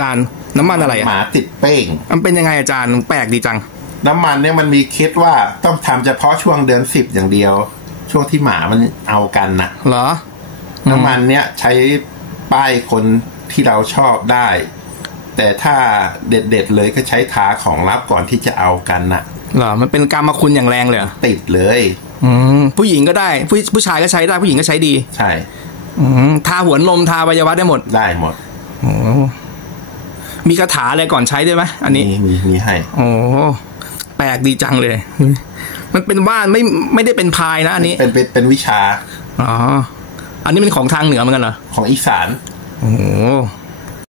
จานน้ำมันอะไรหมาติดเป้งมันเป็นยังไงอาจารย์แปลกดีจังน้ำมันเนี่ยมันมีเคล็ดว่าต้องทำเฉพาะช่วงเดือน10อย่างเดียวช่วงที่หมามันเอากันน่ะเหรอน้ำมันเนี่ยใช้ป้ายคนที่เราชอบได้แต่ถ้าเด็ดเลยก็ใช้ทาของลับก่อนที่จะเอากันน่ะเหรอมันเป็นกรรมคุณอย่างแรงเลยติดเลยผู้หญิงก็ได้ผู้ชายก็ใช้ได้ผู้หญิงก็ใช้ดีใช่ทาหัวนมทาอวัยวะได้หมดได้หมดมีคาถาอะไรก่อนใช้ด้วยไหมอันนี้มีให้โอ้แปลกดีจังเลยมันเป็นว่านไม่ได้เป็นพายนะอันนี้เป็นวิชาอ๋ออันนี้เป็นของทางเหนือเหมือนกันเหรอของอีสานโอ้